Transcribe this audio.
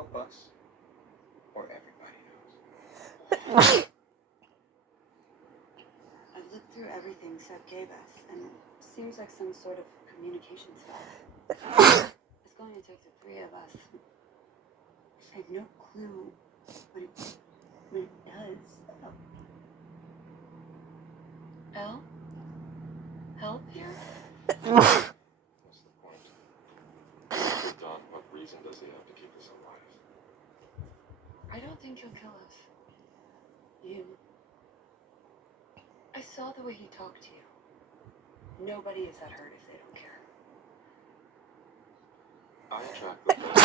help us, or everybody knows. I've looked through everything Seth gave us, and it seems like some sort of communication spell. It's going to take the three of us. I have no clue what it does. Elle? Help here? What's the point? Don, what reason does he have to keep us alive? I don't think he'll kill us. You. I saw the way he talked to you. Nobody is that hurt if they don't care. I track the